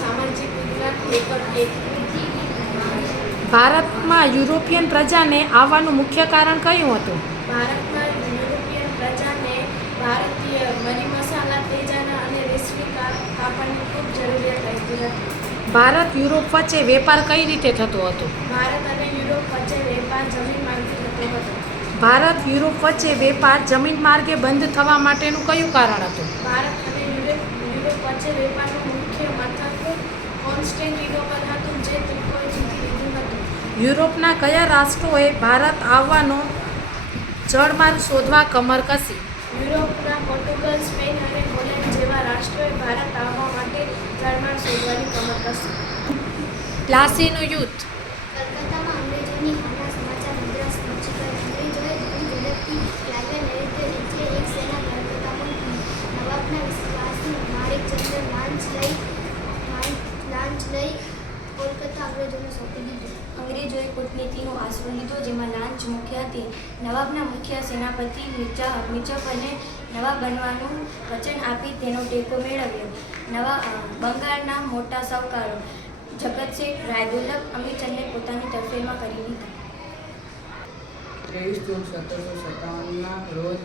સામાજિક વિજ્ઞાન પેપર 1। ભારતમાં યુરોપિયન પ્રજાને આવવાનું મુખ્ય કારણ કયું હતું? ભારતમાં યુરોપિયન પ્રજાને ભારતીય મરી મસાલા, તેજાના અને રેશમી કાપડની ખૂબ જરૂરિયાત રહેતી હતી। ભારત યુરોપ વચ્ચે વેપાર કઈ રીતે થતો હતો? ભારત અને યુરોપ વચ્ચે વેપાર જમીન માર્ગે થતો હતો। ભારત યુરોપ વચ્ચે વેપાર જમીન માર્ગે બંધ થવા માટેનું કયું કારણ હતું? ભારત અને યુરોપ વચ્ચે વેપારનું મુખ્ય મથક કોન્સ્ટેન્ટિનોપલ હતું, જે તુર્કોએ જીતી લીધું હતું। યુરોપના કયા રાષ્ટ્રોએ ભારત આવવાનો જળમાર્ગ શોધવા કમર કસી? યુરોપના પોર્ટુગલ, સ્પેન અને હોલેન્ડ જેવા રાષ્ટ્રોએ ભારત આવવા માટે જળમાર્ગ શોધવાની કમર કસી। પ્લાસીનું યુદ્ધ. કલકત્તામાં અંગ્રેજોની હારના સમાચાર મદ્રાસ પહોંચી ગયા। અંગ્રેજોએ ઘણી ઝડપથી લાવ્યા નરેન્દ્ર એટલે એક સેના કલકત્તા પહોંચી। નવાબના વિશ્વાસી માણેકચંદ લાંચ લઈ કોલકાતા અંગ્રેજોને સોંપી દીધું। અંગ્રેજોએ કૂટનીતિનો આશરો લીધો, જેમાં લાંચ મુખ્ય હતી। નવાબના મુખ્ય સેનાપતિ મિર્ઝાફરને નવાબ બનવાનું વચન આપી તેનો ટેકો મેળવ્યો। બંગાળના મોટા સાવકારો જગતસેઠ રાયદુલ્લભ અંગ્રેજને પોતાની તરફેણમાં કરી લીધા। 23 જૂન 1757ના રોજ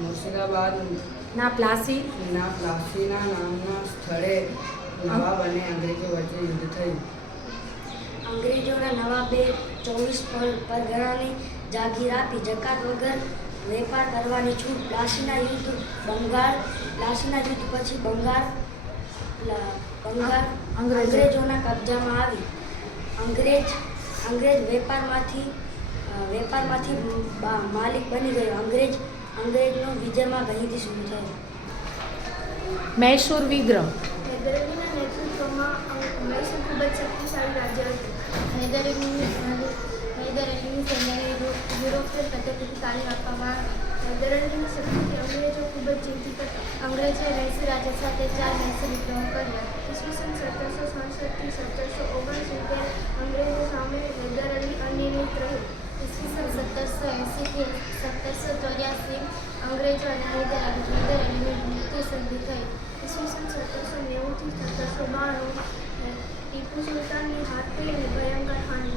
મુર્શિદાબાદના પ્લાસીના નામના સ્થળે નવાબ અને અંગ્રેજો વચ્ચે યુદ્ધ થયું। અંગ્રેજોના નવાબે 24 પરગણાની જાગીર આપી, જકાત વગર વેપાર કરવાની છૂટ। પ્લાસીના યુદ્ધ પછી બંગાળ અંગ્રેજોના કબજામાં આવી। અંગ્રેજ વેપારમાંથી માલિક બની ગયો। અંગ્રેજનો વિજયમાં ગહિદી શરૂ થયો। મૈસૂર વિગ્રહ. હૈદર અલીના નેતૃત્વમાં મૈસૂર ખૂબ જ શક્તિશાળી રાજ્ય હતું। હૈદર અલીની સેનાને યુરોપિયન પદ્ધતિથી તાલીમ આપવામાં આવી। હૈદર અલીની શક્તિથી અંગ્રેજો ખૂબ જ ચિંતિત હતા। અંગ્રેજોએ મૈસૂર રાજ્ય સાથે 4 મૈસૂર વિગ્રહો કર્યા। ઈસવીસન 1767 થી 1779 અંગ્રેજો સામે હૈદર અલી અનિર્ણિત રહ્યો। ઈસવીસન 1780 થી 1783 અંગ્રેજો અને હૈદર અલીની મૃત્યુ સંધિ થઈ। ઈસવીસન 1790 થી 1792 ટીપુ સુલતાનની હાથે ભયંકર હાનિ।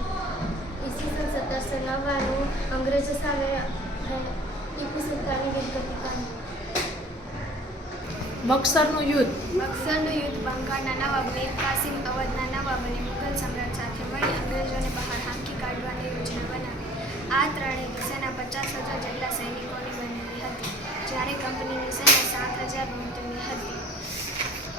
ઈસવીસન 1799 અંગ્રેજો સામે ટીપુ સુલતાનની વીરગતિ પામી। બક્સરનું યુદ્ધ. બક્સરનું યુદ્ધ બંગાળના નવાબ મીર કાસિમ અવધના નવાબ અને મુઘલ સમ્રાટ સાથે મળી અંગ્રેજોને બહાર હાંકી કાઢવાની યોજના બનાવી। આ ત્રણેય સેના 50,000 જેટલા સૈનિકોની બનેલી હતી, જ્યારે કંપનીની સેના 7,000 મહત્વની હતી।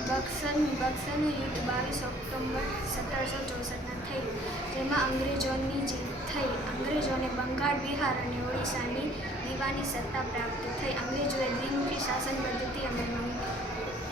બક્સરનું યુદ્ધ 22 ઓક્ટોબર 1764ના થયું, જેમાં અંગ્રેજોની જીત થઈ। અંગ્રેજોને બંગાળ, બિહાર અને ઓડિશાની દીવાની સત્તા પ્રાપ્ત થઈ। અંગ્રેજોએ દ્વિમુખી શાસન પદ્ધતિ અમલમાં મૂકી।